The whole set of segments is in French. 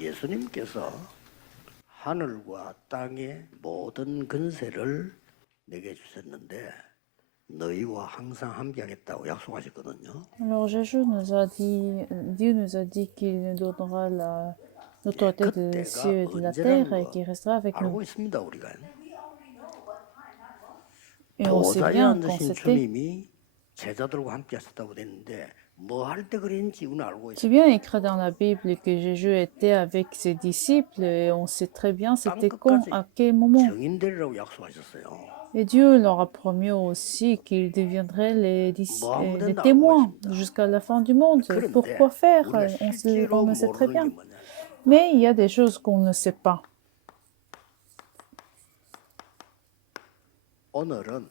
예수님께서 하늘과 땅의 모든 권세를 내게 주셨는데 너희와 항상 함께하겠다고 약속하셨거든요. Alors Jésus nous a dit, Dieu nous a dit qu'il nous donnera l'autorité des cieux et de la terre et qu'il restera avec nous. 알고 있습니다, 우리가. Et on sait 보좌에 bien quand 앉으신 c'était. 주님이 제자들과 함께 하셨다고 됐는데 뭐 할 때 그랬는지 우리는 알고 C'est 있어요. bien écrit dans la Bible que Jésus était avec ses disciples et on sait très bien c'était quand, 땅끝까지 à quel moment. 증인되리라고 약속하셨어요. Et Dieu leur a promis aussi qu'ils deviendraient 뭐 하면 les 된다 알고 témoins 있습니다. jusqu'à la fin du monde. 그런데 Pourquoi faire? 우리가 실제로 On le sait très 모르는 게 bien. 뭐냐? Mais il y a des choses qu'on ne sait pas. 오늘은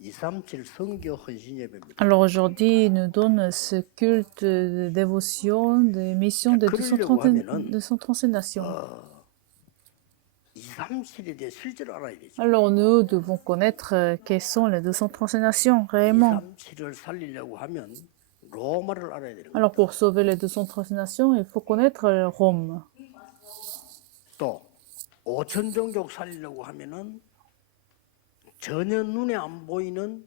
237 성교 헌신 예배입니다. Alors aujourd'hui, il nous donne ce culte de dévotion, de mission de 그러려고 하면은 236 nations. 237에 대해 실제로 알아야 되죠. Alors nous devons connaître quelles sont les 236 nations réellement. 237을 살리려고 하면 로마를 알아야 되는 거예요. Alors pour sauver les 236 nations, il faut connaître Rome. 또 5천 종족 살리려고 하면은 전혀 눈에 안 보이는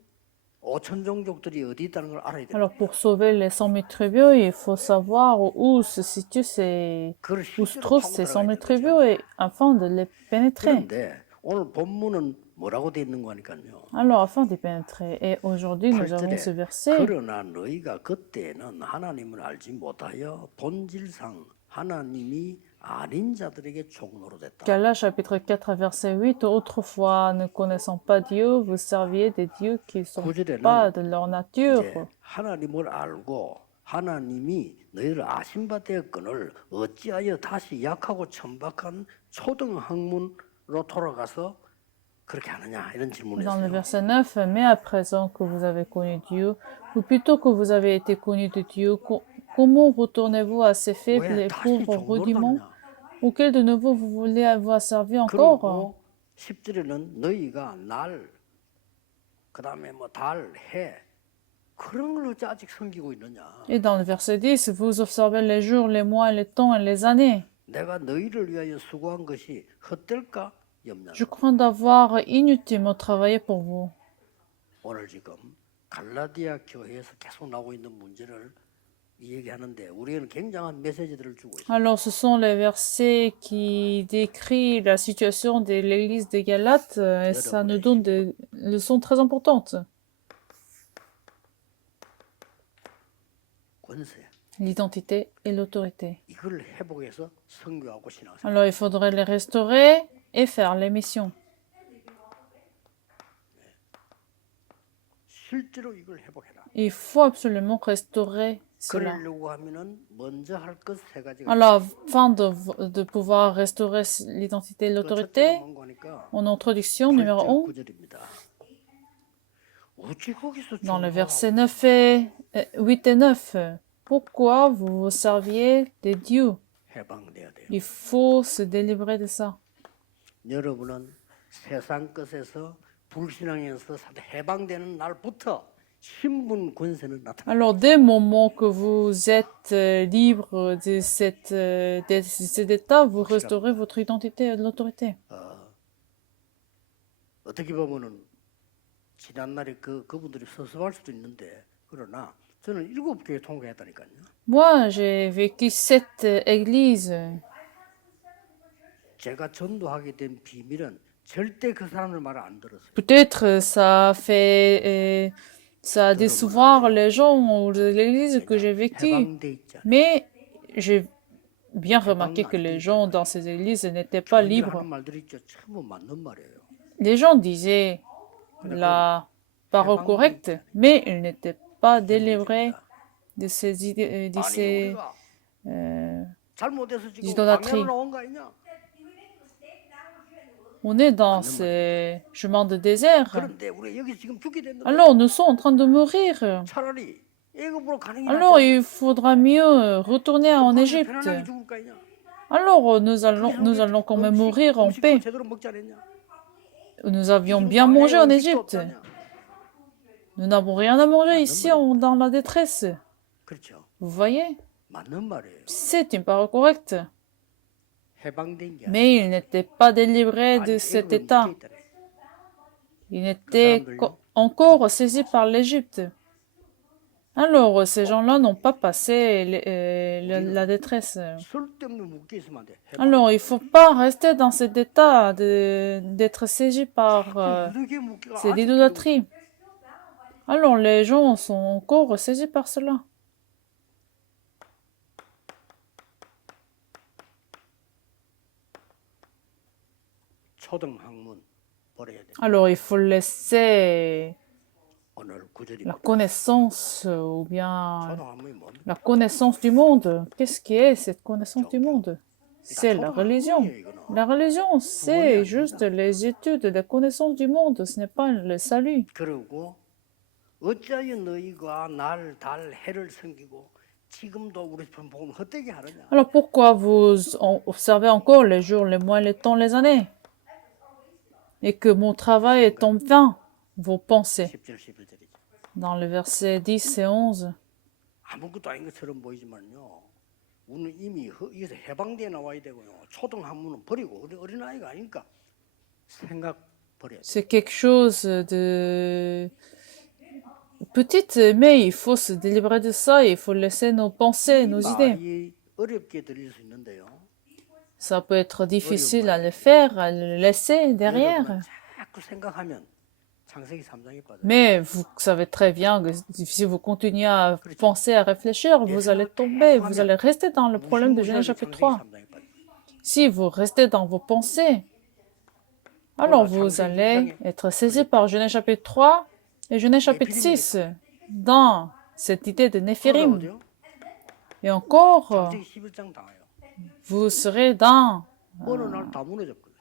5천 종족들이 어디 있다는 걸 알아야 돼요. Alors pour sauver les 100 000 tribus, il faut savoir où se situent 그걸 où se 실제로 trouvent 파고 ces 100 들어가야 000 되는 tribus 거죠. et, afin de les pénétrer. 그런데 오늘 본문은 뭐라고 돼 있는 거니까요. Alors afin de les pénétrer. Et aujourd'hui, nous avons ce 8절에 verset. 그러나 너희가 그때는 하나님을 알지 못하여 본질상 하나님이 아닌 자들에게 종로로 됐다. Galates chapitre 4 verset 8. Autrefois, ne connaissant pas Dieu, vous serviez des dieux qui ne sont pas de leur nature. 이제 하나님을 알고 하나님이 너희를 아신 바 되었거늘 어찌하여 다시 약하고 천박한 초등 학문으로 돌아가서 그렇게 하느냐 이런 질문을 Dans le 했어요. verset 9, mais à présent que vous avez connu Dieu, ou plutôt que vous avez été connu de Dieu, comment retournez-vous à ces faibles 왜 et 다시 pauvres 종로를 rudiments 하느냐? auxquels de nouveau vous voulez avoir servi encore? 그리고 10절에는 너희가 날, 그 다음에 뭐 달, 해 그런 걸 어찌 아직 섬기고 있느냐? Et dans le verset 10, vous observez les jours, les mois, les temps et les années. 내가 너희를 위하여 수고한 것이 헛될까? 염려. Je crains d'avoir inutilement travaillé pour vous. 오늘 지금 갈라디아 교회에서 계속 나오고 있는 문제를 이 얘기하는데 우리는 굉장한 메시지들을 주고 있어요. Alors, ce sont les versets qui décrivent la situation de l'église de Galates et ça nous donne des leçons très importantes. 권세. L'identité et l'autorité. 이걸 회복해서 선교하고 신앙생활. Alors, il faudrait les restaurer et faire les missions. 실제로 이걸 회복해라. Il faut absolument restaurer cela. 그러려고 하면은 먼저 할 것 세 가지가 Alors, afin de pouvoir restaurer l'identité et l'autorité, 한 거니까 en introduction numéro 1, 9절입니다. 어찌 거기서 dans le verset 9 et 8 et 9, pourquoi vous vous serviez de Dieu? 해방돼야 돼요. Il faut se délivrer de ça. 여러분은 세상 것에서 불신앙에서 해방되는 날부터 신분 권세는 나타나. Alors, dès le moment que vous êtes libre de cet état, vous restaurez votre identité et l'autorité. 어떻게 보면은 지난날에 그분들이 섭섭할 수도 있는데 그러나 저는 7교회 통과했다니까요. Moi, j'ai vécu 7 églises. 제가 전도하게 된 비밀은 절대 그 사람들 말을 안 들었어요. Peut-être ça a décevoir les gens de l'église que j'ai vécue. 해방돼 있잖아요. Mais j'ai bien remarqué que les gens dans ces églises n'étaient pas libres. 하는 말들이 있죠. 전부 맞는 말이에요. Les gens disaient la parole correcte, mais ils n'étaient pas délivrés de ces idées, de 아니 ces 우리가 euh, 잘못해서 지금 idolâtries. 광야로 나온 거 아니냐? On est dans ce chemin de désert. 그런데 우리 여기 지금 죽게 됐는데 Alors nous sommes en train de mourir. 차라리 애굽으로 가는 게 Alors 낫지. il faudra mieux retourner en 거기서 Égypte. 편안하게 죽을 거 아니냐? Alors nous allons quand même mourir en paix. 제대로 먹지 않았냐? Nous avions bien mangé en Égypte. Nous n'avons rien à manger ici dans la détresse. 그렇죠. Vous voyez? 맞는 말이에요. C'est une parole correcte. 해방된 게 아니에요. Mais il n'était pas délivré de 아직 cet 애굽에 état. 묶여 있다. Il était encore saisi par l'Égypte. Alors, ces gens-là n'ont pas passé la détresse. 쓸데없는 묶여 있으면 안 돼. 해방. Alors, il ne faut pas rester dans cet état d'être saisi par 유대교에 묶여가 cette 아직도 idolâtrie. Alors, les gens sont encore saisis par cela. 초등 학문 버려야 돼. Alors, il faut laisser 오늘 구절이 la connaissance ou bien 초등 학문이 뭡니까? la connaissance du monde. Qu'est-ce qui est cette connaissance du monde? C'est la religion. La religion, c'est juste les études, les connaissances du monde. Ce n'est pas le salut. 그리고 어찌하여 너희가 날, 달, 해를 섬기고 지금도 우리 보면 헛되게 하느냐? Alors, pourquoi vous observez encore les jours, les mois, les temps, les années? Et que mon travail est en vain, vos pensées. 10절, 11절이죠. Dans le verset 10 et 11. 아무것도 아닌 것처럼 보이지만요. 우리는 이미 여기서 해방돼 나와야 되고요. 초등 학문은 버리고 어린아이가 아니니까 생각 버려야 돼. C'est quelque chose de petite, mais il faut se délivrer de ça. Il faut laisser nos pensées, nos idées. 말이 어렵게 들릴 수 있는데요. Ça peut être difficile à le faire, à le laisser derrière. 여러분은 자꾸 생각하면 창세기 3장에 빠져. Mais vous savez très bien que si vous continuez à penser, à réfléchir, vous allez tomber, vous allez rester dans le problème de Genèse chapitre 3. Si vous restez dans vos pensées, alors vous allez être saisi par Genèse chapitre 3 et Genèse chapitre 6 dans cette idée de Néphirim. Et encore, 창세기 11장 당해요. vous serez dans 어느 날 다 무너졌거든요.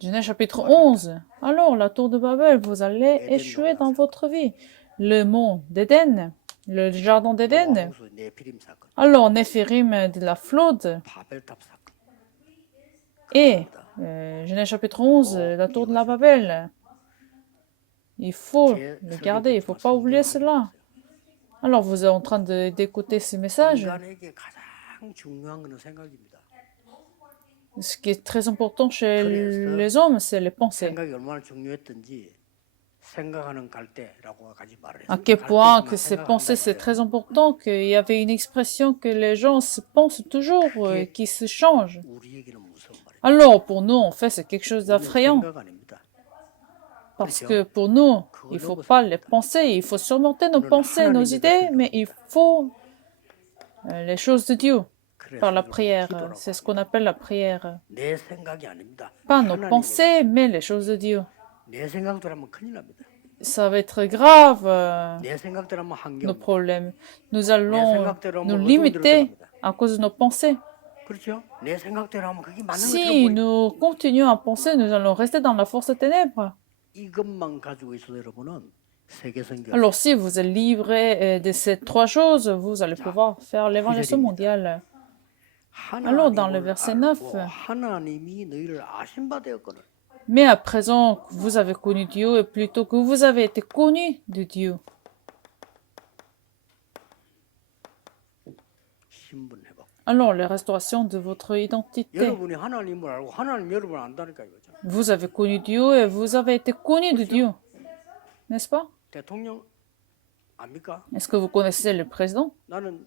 Genèse chapitre 11. Alors, la tour de Babel, vous allez échouer dans votre vie. Le mont d'Éden, le jardin d'Éden. 노아홍수 네피림 사건, Alors, Néphirim de la Flode. 바벨탑 사건. Et Genèse chapitre 11, la tour de la Babel. Il faut le garder, il ne faut pas oublier cela. Alors, vous êtes en train d'écouter ce message. 인간에게 가장 중요한 것은 생각입니다. Ce qui est très important chez les hommes, c'est les pensées. 생각이 얼마나 중요했던지 생각하는 갈대라고 가지 말아요. À quel point que ces pensées, c'est très important, qu'il y avait une expression que les gens se pensent toujours, qui se changent. 우리에게는 무서운 말이에요. Alors, pour nous, en fait, c'est quelque chose d'effrayant. 생각 아닙니다. Parce que pour nous, il ne faut pas les penser, il faut surmonter nos pensées, nos idées, mais il faut les choses de Dieu par la prière. C'est ce qu'on appelle la prière. 내 생각이 아닙니다. Pas nos pensées, mais les choses de Dieu. 내 생각대로 하면 큰일 납니다. Ça va être grave, 내 생각대로 하면 nos 한경. problèmes. Nous allons nous limiter à cause de nos pensées. 그렇죠? 내 생각대로 하면 그게 맞는 Si 것처럼 보여. nous continuons à penser, nous allons rester dans la force des ténèbres. 이것만 가지고 있어도 여러분은 세계 선교. Alors, si vous êtes livré de ces trois choses, vous allez pouvoir faire l'évangélisation mondiale. Alors, dans le verset 9, 하나님이 너희를 아신 바 되었거늘. mais à présent, vous avez connu Dieu, et plutôt que vous avez été connu de Dieu. 신분 회복. Alors, la restauration de votre identité. 여러분이 하나님을 알고 하나님 여러분을 안다니까 이거죠. Vous avez connu Dieu et vous avez été connu de Dieu. N'est-ce pas? 대통령 압니까? Est-ce que vous connaissez le président? 나는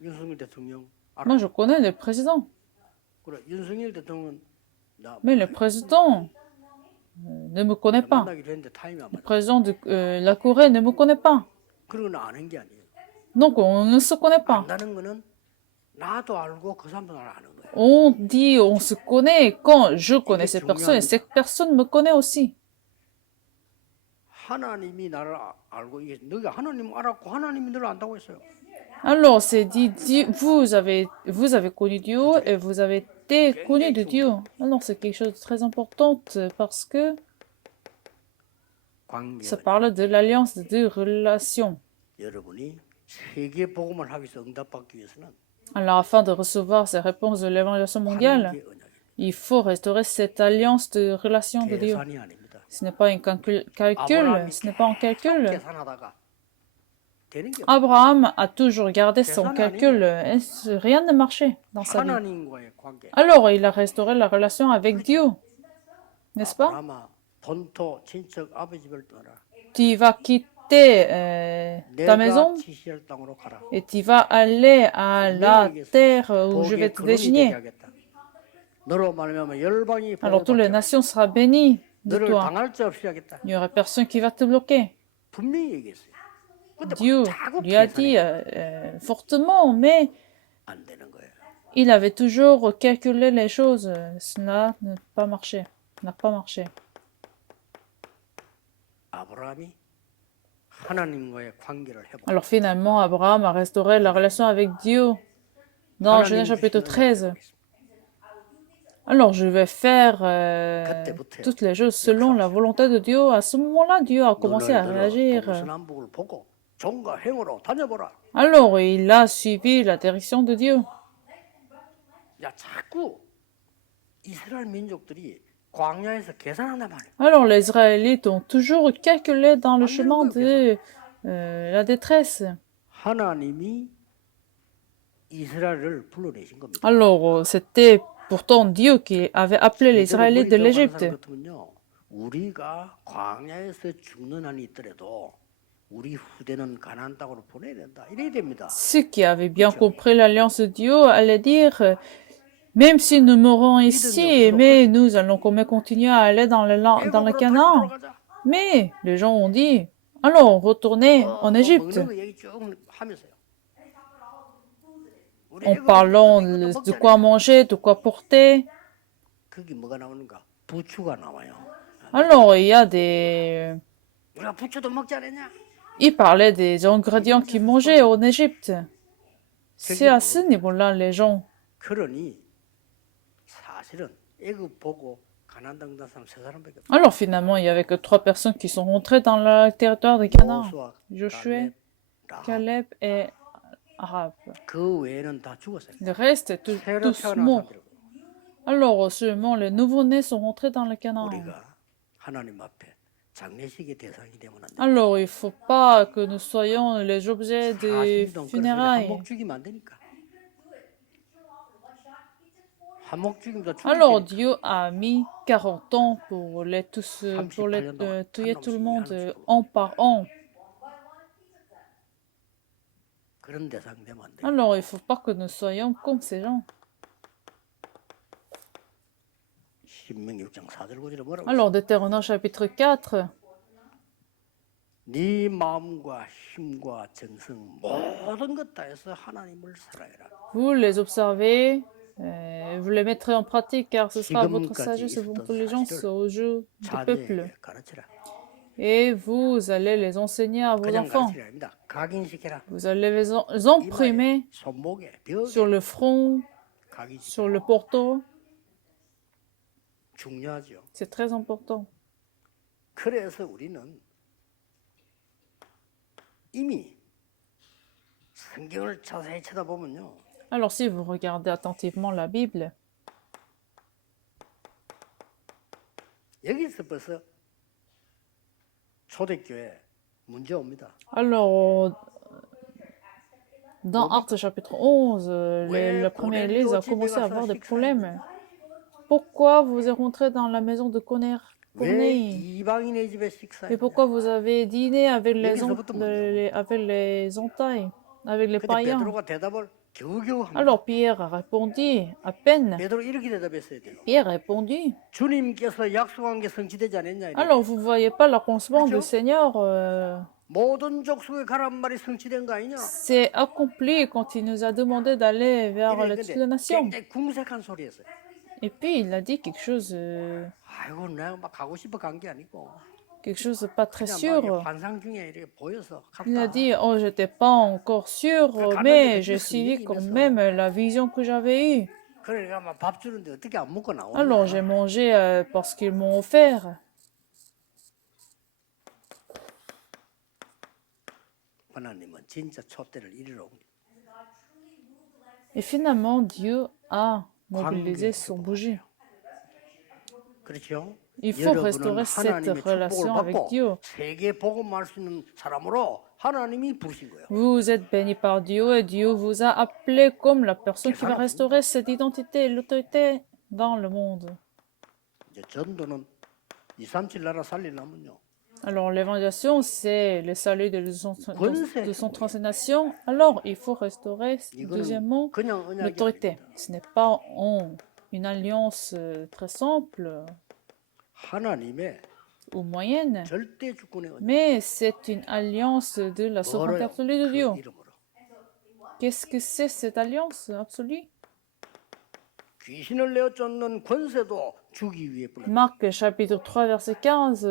윤석열 대통령 알아. Moi, je connais le président. 그래 윤석열 대통령은 나 Mais le président ne me connaît pas. 만나기로 했는데 타임이 안 Le 맞아. président de la Corée ne me connaît pas. 그러나 아는 게 아니에요. Donc, on ne se connaît pas. 안다는 거는 나도 알고 그 사람도 나를 아는 거예요. On dit on se connaît quand je connais cette personne et cette personne me connaît aussi. 하나님이 나를 알고 이게 너가 하나님 알았고 하나님이 너를 안다고 했어요. Alors, c'est dit, vous avez connu Dieu et vous avez été connu de Dieu. Alors, c'est quelque chose de très important parce que 관계. ça parle de l'alliance de relations. 여러분이 세계 복음을 하기 위해서 응답받기 위해서는 Alors, afin de recevoir ces réponses de l'évangélisation mondiale, 관계 언약이 il faut restaurer cette alliance de relations de Dieu. 계산이 아닙니다. Ce n'est pas un calcul, ce n'est pas un calcul. 계산하다가 되는 게 없어요. Abraham a toujours gardé son calcul, et rien ne marchait dans sa vie. 하나님과의 관계. Alors, il a restauré la relation avec Dieu, n'est-ce pas? 아브라함아, 본토 친척 아버지 집을 떠나라. Tu vas quitter ta 내가 maison 지시할 땅으로 가라. et tu vas aller à la terre où je vais 복의 te 근원이 되게 désigner. 하겠다. 너로 말미암아 열방이 Alors, toutes les 복을 받게 nations seront bénies de 너를 toi. 당할 자 없이 하겠다. Il n'y aura personne qui va te bloquer. 분명히 얘기했어요. 근데 Dieu 자꾸 lui a dit fortement, mais 안 되는 거예요. il avait toujours calculé les choses. Cela n'a pas marché. N'a pas marché. 아브라함이 하나님과의 관계를 회복. Alors finalement, Abraham a restauré la relation avec Dieu dans Genèse chapitre 13. Alors je vais faire toutes les choses selon la volonté de Dieu. À ce moment-là, Dieu a commencé à réagir. 동서남북을 보고 종과 행으로 다녀보라. Alors il a suivi la direction de Dieu. 야, 자꾸 이스라엘 민족들이 광야에서 계산한단 말이에요. Alors les Israélites ont toujours calculé dans le chemin de la détresse. 하나님이 이스라엘을 불러내신 겁니다. Alors c'était pourtant Dieu qui avait appelé les Israélites de l'Égypte. 같으면요, 우리가 광야에서 죽는 한이 있더라도 우리 후대는 가나안 땅으로 보내야 된다. 이래야 됩니다. Ceux qui avaient bien compris l'alliance de Dieu allaient dire, même si nous mourons ici, mais nous allons quand même continuer à aller dans le Canaan. Mais les gens ont dit, allons retourner en Égypte. 먹는 거 얘기 쭉 하면서요. 우리 En 애굽 parlant 이것도 de 먹잖아요. quoi manger, de quoi porter. 거기 뭐가 나오는가? 부추가 나와요. Alors il y a des... 우리가 부추도 먹지 않았냐? Il parlait des ingrédients qu'ils mangeaient en Égypte. C'est à ce niveau-là, les gens. 그러니 사실은 애굽 보고 가나안 땅 간 사람 세 사람밖에 없어요. Alors finalement, il n'y avait que 3 personnes qui sont rentrées dans le territoire de Canaan. 여호수아, Josué, 라합. Caleb et Arab. 그 외에는 다 죽었어요. Le reste, 새로 tous 태어난 morts. 사람들이고 Alors seulement les nouveau-nés sont rentrés dans le Canaan. 우리가 하나님 앞에 장례식의 대상이 되면 안 돼. Alors il ne faut pas que nous soyons les objets de 40년 funérailles. 한목 죽이면 안 되니까. 한목 죽이면 다 Alors 죽일 Dieu a mis 40 ans pour les tuer tout le monde an par an. 그런 대상 되면 안 돼. Alors il ne faut pas que nous soyons comme ces gens. 신명기 6장 4절 5절에 뭐라고? Alors Deutéronome chapitre 4. 네 마음과 힘과 정성 모든 것 다해서 하나님을 사랑해라. Vous les observez, vous les mettrez en pratique car ce sera votre sagesse et votre intelligence aux yeux du peuple. 자녀에게 가르치라. Et vous allez les enseigner à vos 그냥 enfants. 가르치라 아닙니다. 각인시켜라. Vous allez les imprimer 손목에 벽에 sur le front, 각인시켜라. sur le porteau. 중요하죠. C'est très important. 그래서 우리는 이미 성경을 자세히 쳐다보면요. Alors si vous regardez attentivement la Bible, 여기서 벌써 초대교회 문제 옵니다. alors dans Actes chapitre 11, la première église a commencé à avoir des problèmes. Pourquoi vous êtes rentré dans la maison de 왜 Corneille? 이방인의 집에 Et 식사했냐? pourquoi vous avez dîné avec 여기서부터 avec les entailles, avec les 근데 païens? 베드로가 대답을 겨우겨우 합니다. Alors Pierre a répondu, à peine. 베드로 이렇게 대답했어야 돼요. Pierre a répondu. 주님께서 약속한 게 성취되지 않았냐? 이래. Alors vous voyez pas l'accomplissement du Seigneur, 모든 족속에 가란 말이 성취된 거 아니냐? c'est accompli quand il nous a demandé d'aller vers 이래, toutes 근데 les nations. 굉장히 궁색한 소리였어요. Et puis il a dit quelque chose 아이고 내가 막 가고 싶어 간 게 아니고 de pas très 그냥 막 sûr. 환상 중에 이렇게 보여서 Il a 갔다. dit, oh, j'étais pas encore sûr, mais j'ai suivi quand même la vision que j'avais eue. 그러니까 막 밥 주는데 어떻게 안 먹고 나오냐? Alors j'ai mangé parce qu'ils m'ont offert. 하나님은 진짜 촛대를 이리로 옵니다. Et finalement, Dieu a mobilisé son bougie. 그렇죠? Il faut 여러분은 restaurer cette 하나님의 relation 축복을 avec 받고 Dieu. 세계 복음할 수 있는 사람으로 하나님이 부르신 거예요. Vous êtes béni par Dieu et Dieu vous a appelé comme la personne qui va restaurer cette identité et l'autorité dans le monde. 이제 전도는 237 나라 살리려면요. Alors, l'évangélisation, c'est le salut de son transcendation. Alors, il faut restaurer, deuxièmement, 그냥 언약이 l'autorité. 아닙니다. Ce n'est pas une alliance très simple 하나님의 ou moyenne, 절대 주권의 언약. mais c'est une alliance de la souveraineté 뭐래요? absolue de 그 Dieu. 이름으로. Qu'est-ce que c'est cette alliance absolue? 귀신을 내어 쫓는 권세도 주기 위해 불렀다. Marc chapitre 3 verset 15,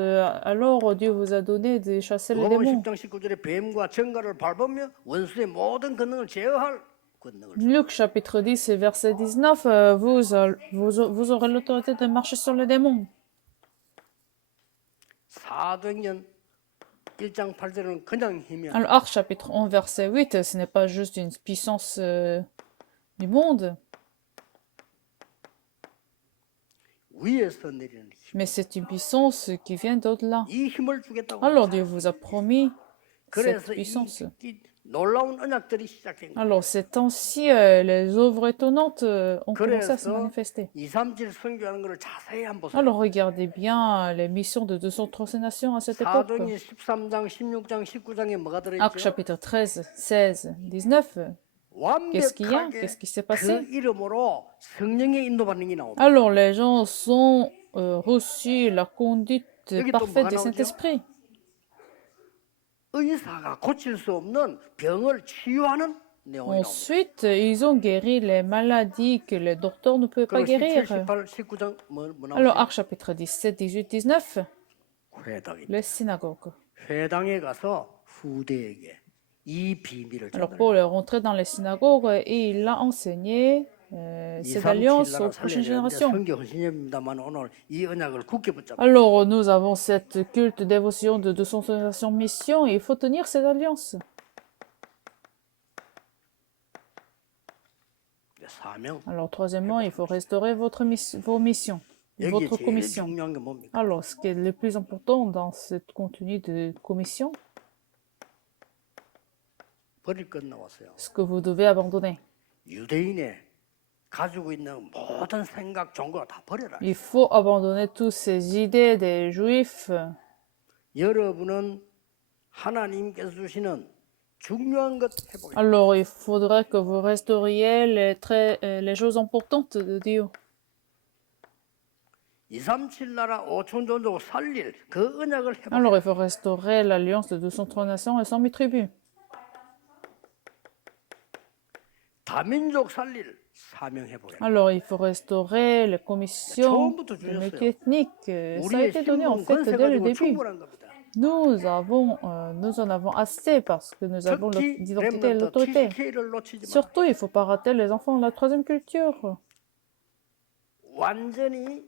alors Dieu vous a donné de chasser les 로마서 démons. 10장 19절에 뱀과 정갈을 밟으며 원수의 모든 권능을 제어할 권능을 줬다. Luc chapitre 10 verset 19, vous aurez l'autorité de marcher sur les démons. 사도행전 1장 8절은 그냥 힘이 아니라 Alors Actes chapitre 11 verset 8, ce n'est pas juste une puissance du monde, 위에서 내리는 힘. mais c'est une puissance qui vient d'au-delà. 이 힘을 주겠다고. Alors Dieu vous a promis cette 그래서 puissance. 이 놀라운 언약들이 시작된 거예요. Alors c'est ainsi les œuvres étonnantes ont commencé à se 그래서 manifester. 237 선교하는 것을 자세히 한번 보세요. Alors regardez bien les missions de 203 nations à cette époque. 사도행전 13장, 16장, 19장에 뭐가 Actes 들어있죠? chapitre 13, 16, 19. Qu'est-ce qu'il y a? 완벽하게 Qu'est-ce qui s'est 그 passé? 이름으로 성령의 인도받는 게 나옵니다. Alors les gens sont reçus la conduite 여기 또 parfaite 뭐가 du 나오죠? Saint-Esprit. 의사가 고칠 수 없는 병을 치유하는 내용이 나옵니다. Ensuite, ils ont guéri les maladies que les docteurs ne pouvaient pas 그리고 17, guérir. 18, 19장 뭐 Alors, 나오죠? Actes chapitre 17, 18, 19, 회당이. les synagogues. 회당에 가서 후대에게 이 비밀을 Alors, 전달해요. Paul est rentré dans les synagogues et il a enseigné cette alliance aux prochaines générations. 성경 헌신입니다만 오늘 이 언약을 굳게 붙잡고 Alors, nous avons cette culte dévotion de 200 mission et il faut tenir cette alliance. 사명. Alors, troisièmement, il faut restaurer vos missions, 여기에 votre 제일 commission. 중요한 게 뭡니까? Alors, ce qui est le plus important dans ce contenu de commission, 버릴 것 나왔어요. ce que vous devez abandonner. 유대인의 가지고 있는 모든 생각, 종교를 다 버려라. Il faut abandonner toutes ces idées des Juifs. 여러분은 하나님께서 주시는 중요한 것 해보겠습니다. Alors, il faudrait que vous restauriez les choses importantes de Dieu. 237 나라 5천 종족 살릴 그 언약을 해보겠습니다. Alors, il faut restaurer l'alliance de 203 nations et 100 000 tribus. 다민족 살릴 사명 해보겠습니다. Alors, il faut restaurer les commissions de multi-ethniques. Ça a 우리의 été donné en 신분 fait 권세 dès le 가지고 début. 충분한 겁니다. Nous en avons assez parce que nous avons 특히 l'identité et 렘넌트 l'autorité. TCK를 놓치지 마. Surtout, il ne faut pas rater les enfants de la troisième culture. 완전히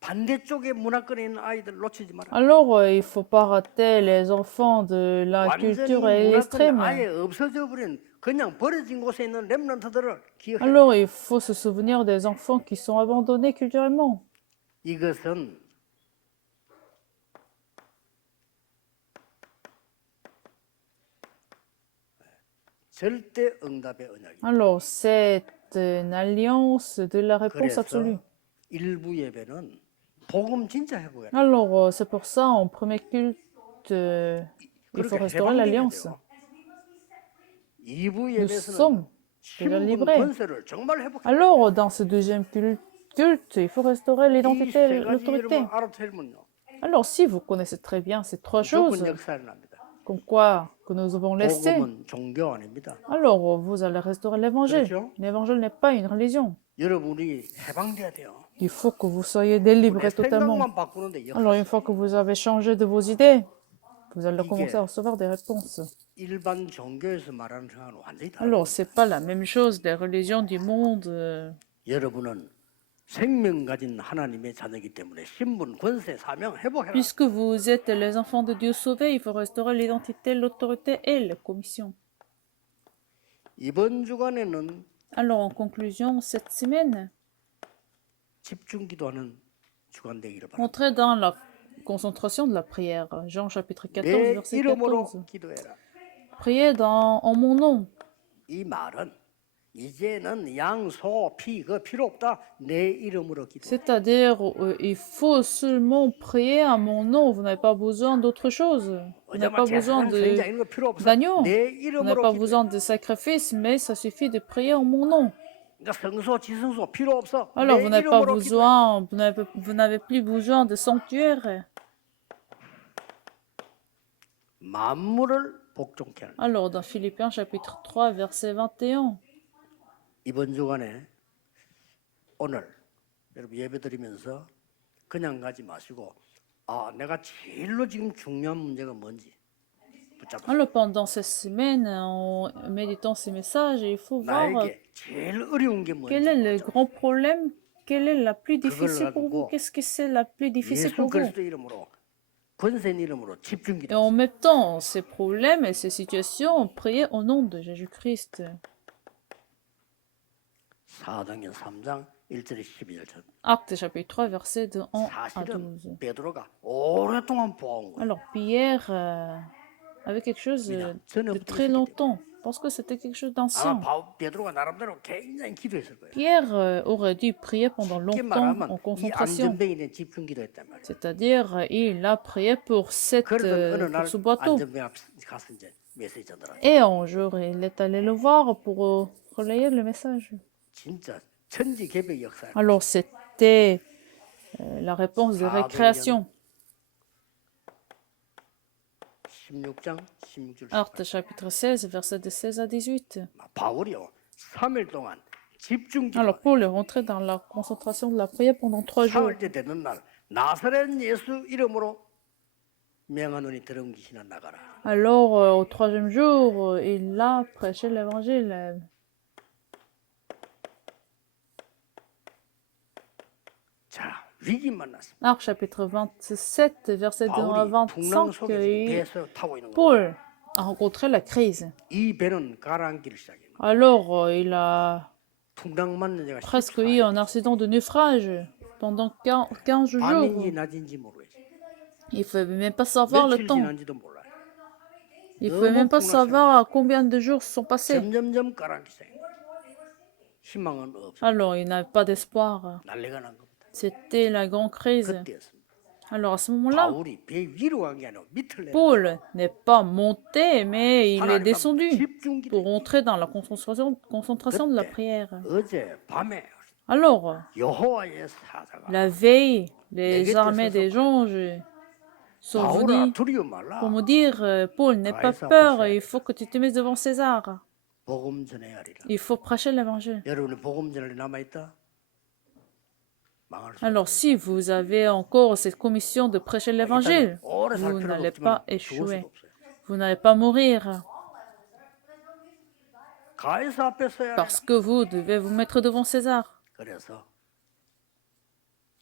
반대쪽에 문화권에 있는 아이들 놓치지 마라. Alors, il ne faut pas rater les enfants de la 완전히 culture 문화권이 extrême. 아예 없어져 버린 그냥 버려진 곳에 있는 렘넌트들을 기억해. Alors, il faut se souvenir des enfants qui sont abandonnés culturellement. 이것은 절대 응답의 언약이에요. Alors, c'est une alliance de la réponse absolue. 그래서 일부 예배는 복음 진짜 회복해라. Alors, c'est pour ça, en premier culte, il faut 그렇게 restaurer 해방돼야 l'alliance. 돼요. 2부 Nous 예배에서는 sommes déjà 신분 livrés. 권세를 정말 회복해라. Alors, dans ce deuxième culte, il faut restaurer 이 l'identité et 세 가지 l'autorité. 이름을 알아채면요 Alors, si vous connaissez très bien ces trois choses, 무조건 역사를 납니다. comme quoi que nous avons laissé, 복음은 종교 아닙니다. alors vous allez restaurer l'évangile. 그렇죠? L'évangile n'est pas une religion. 여러분이 해방돼야 돼요. Il faut que vous soyez délivrés totalement. 생각만 바꾸는데 Alors, une fois que vous avez changé de vos idées, vous allez 이게 commencer à recevoir des réponses. 일반 종교에서 말하는 생각은 완전히 다르다. Alors, c'est pas la même chose des religions du monde. 여러분은 생명 가진 하나님의 자녀이기 때문에 신분, 권세, 사명 회복해라. Puisque vous êtes les enfants de Dieu sauvés, il faut restaurer l'identité, l'autorité et les commissions. 이번 주간에는 Alors, en conclusion, cette semaine, 집중 기도하는 주간 되기를 바랍니다. entrez dans la concentration de la prière. Jean chapitre 14, 내 verset 이름으로 14. 기도해라. priez en mon nom. 이 말은 이제는 양, 소, 피 그 필요 없다. 내 이름으로 기도. C'est-à-dire, il faut seulement prier à mon nom. Vous n'avez pas besoin d'autre chose. Vous n'avez pas besoin 제사장 이런 거 필요 없어. d'agneau. 내 Vous n'avez 이름으로 pas 기도해. besoin de sacrifice, mais ça suffit de prier en mon nom. 그러니까 성소, 지성소 필요 없어. Alors, 내 vous n'avez pas 이름으로 기도해. besoin, vous n'avez plus besoin de sanctuaire. 만물을 복종케 하는. Alors, dans Philippiens chapitre 3, verset 21, 이번 주간에 오늘 여러분 예배 드리면서 그냥 가지 마시고 내가 제일로 지금 중요한 문제가 뭔지 붙잡으세요. alors pendant cette semaine, en méditant ces messages, il faut voir 나에게 제일 어려운 게 quel est le 뭔지 grand problème, quelle est la plus 그걸 difficile pour vous, 가지고 qu'est-ce que c'est la plus difficile 예수 pour vous. 그리스도 이름으로 권세인 이름으로 Et 집중기도. en même temps, ces problèmes et ces situations, priez au nom de Jésus-Christ. 사도행전 3장 1절에 12절. Actes chapitre 3, verset de 1 à 사실은 12. 베드로가 오랫동안 보아온 거예요. Alors, Pierre avait quelque chose de très longtemps, parce que c'était quelque chose d'ancien. 아마 베드로가 나름대로 굉장히 기도했을 거예요. Pierre aurait dû prier pendant 쉽게 longtemps en 말하면 이 concentration. 안전뱅이에 집중기도했단 말이에요. C'est-à-dire, il a prié pour 그러던 어느 날 pour ce bateau. 안전뱅이 앞에 가서 이제 메시지 전달하죠. Et un jour, il est allé le voir pour relayer le message. 진짜 천지개벽 역사. Alors, c'était la réponse de récréation. 16장 16절. Actes chapitre 16, verset de 16 à 18. 바울이요 3일 동안 집중기도. Alors, Paul est rentré dans la concentration de la prière pendant 3 jours. 4일째 되는 날 나사렛 예수 이름으로 명하노니 들은 귀신아 나가라. Alors, au 3e jour, il a prêché l'évangile. 자 위기 만났습니다. Actes chapitre 27, verset 2 à 바울이 풍랑 25, 속에서 et 배에서 타고 있는 거예요. Paul a rencontré la crise. 이 배는 가라앉기를 시작해요. Alors, il a 풍랑 맞는 자가 presque eu un accident de naufrage pendant 15 jours. 밤인지 낮인지 모르겠어요. Il ne faut même pas savoir le 며칠 temps. 지난지도 몰라요. Il ne faut même pas savoir combien de jours sont passés. 점점점 가라앉기 시작해요. 희망은 없어. Alors, il n'avait pas d'espoir. 난리가 난 겁니다. C'était la grande crise. 그때였습니다. Alors, à ce moment-là, 바울이 배 위로 간 게 아니라 밑을 내려. Paul n'est pas monté, mais il est descendu 집중기도. pour entrer dans la concentration de la prière. 어제 밤에 Alors, 여호와의 사자가 la veille, les armées des anges sont 바울아 venues 두려워 말라. pour me dire, Paul, n'aie pas peur, il faut que tu te mettes devant César. 복음 전해야 하리라. Il faut prêcher l'évangile. 여러분이 복음 전할 남아 있다. 망할 수. Alors, si vous avez encore cette commission de prêcher l'évangile, 오래 살 vous 필요도 n'allez 없지만 pas 죽을 échouer. 수도 없어요. Vous n'allez pas mourir 가이사 앞에 서야 parce que vous devez vous mettre devant César. 그래서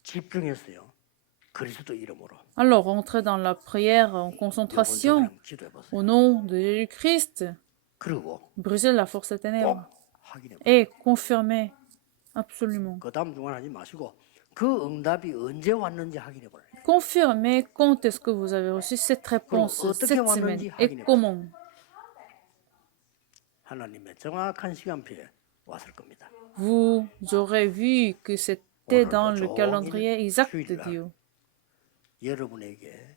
집중했어요. 그리스도 이름으로. Alors, entrez dans la prière en concentration 기도해 보세요. au nom de Jésus-Christ. 그리고 Brisez la force des 꼭 ténèbres 확인해 보세요. et confirmez absolument. 그다음 중간하지 마시고 그 응답이 언제 왔는지 확인해 보세요. Confirmez quand est-ce que vous avez reçu cette réponse cette semaine et comment. 하나님의 정확한 시간표에 왔을 겁니다. Vous aurez vu que c'était dans le calendrier exact de Dieu. 여러분에게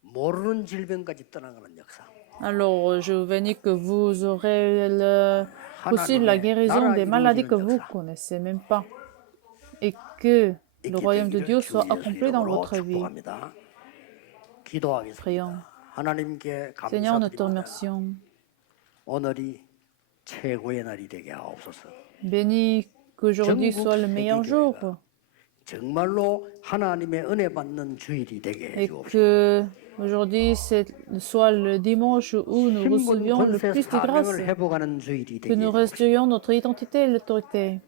모르는 질병까지 떠나가는 역사. Alors, je vous bénis que vous aurez reçu la guérison des maladies que vous ne connaissez même pas. Et que le royaume de Dieu soit accompli dans votre vie. 축복합니다. 기도하겠습니다. Prions. 하나님께 Seigneur, nous te 감사드립니다. remercions. 오늘이 최고의 날이 되게 하옵소서. Bénis qu'aujourd'hui soit le meilleur jour 정말로 하나님의 은혜 받는 주일이 되게 et 해주옵소서. que aujourd'hui soit le dimanche où nous 신분 recevions le 권세 plus de grâce, 사명을 회복하는 주일이 que 되게 nous 해주옵소서. restaurions notre identité et l'autorité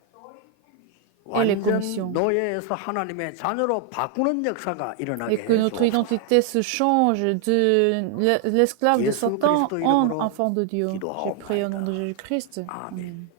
et les 완전 commissions. 노예에서 하나님의 자녀로 바꾸는 역사가 일어나게 Et que notre 해주옵소서. identité se change de l'esclave de 예수 Satan 그리스도 en 이름으로 enfant de Dieu. J'ai 기도하옵나이다. prié au nom de Jésus-Christ. 아멘.